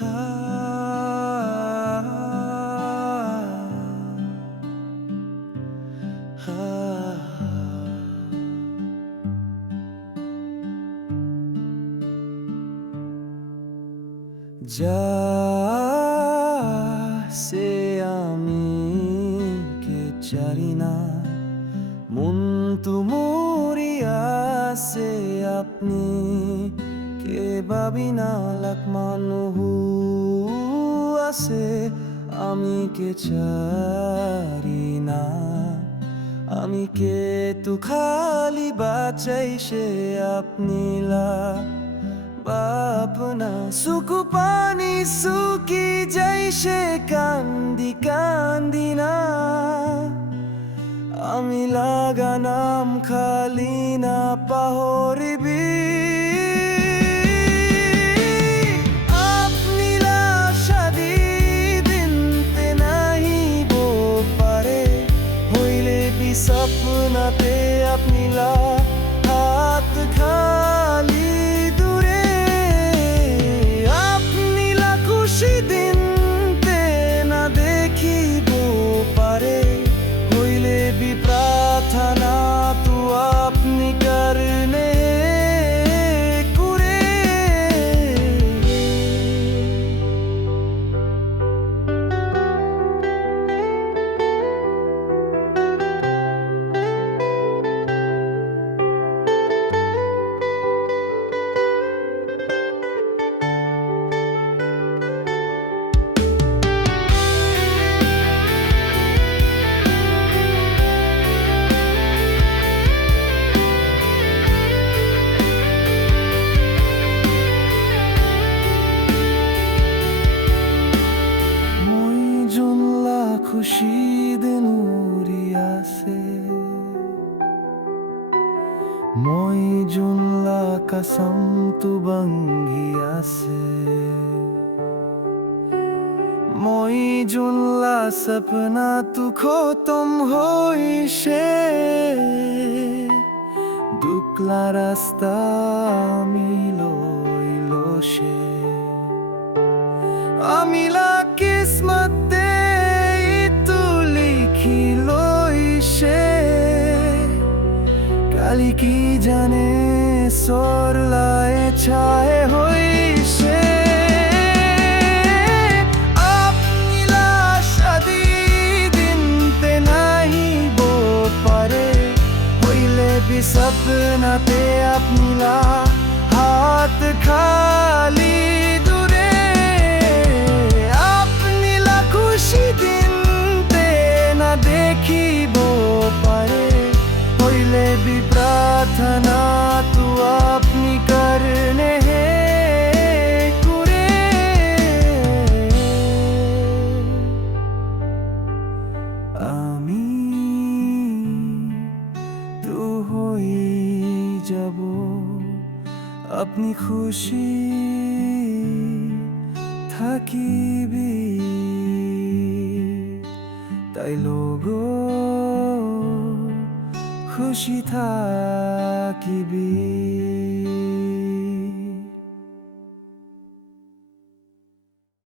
যা সে আমি কে জানি না মন তুমরি আছে আপনি কে ভাবি না লাখ মানুহ আছে আমি কে চারি না আমি কে তু খালি বাঁচাইছে আপনি লা বাপনা সুকু পানি সুকি যাইছে কান্দি কান্দি না আমি লাগা নাম খালি না পাহরিবি আপনি লা শাদি দিনতে নাহিব পারে হইলে বি সপনাতে আপনি লা হাত খালি प्रार्थना तू अपनी करने कुरे খুশি দিন উৰি আছে মই জুনলা কাসম তু বাংগি আছে মই জুনলা সপনা তু খতম হইছে দুকলা রাস্তা আমি লইলছে আমি লা কিসমত কালি কি জানে সরলায় ছায় হইছে আপনি লা শাদি দিনতে নাহিব পারে হইলে বি সপনাতে আপনি লা হাত খালি দূরে আপনি লা খুশি দিনতে না দেখিব পারে হইলে বি प्रार्थना तू अपनी करने कुरे आमी तू होई जाबो अपनी खुशी থাকিবি তাই লোগো খুশি থাকিবি।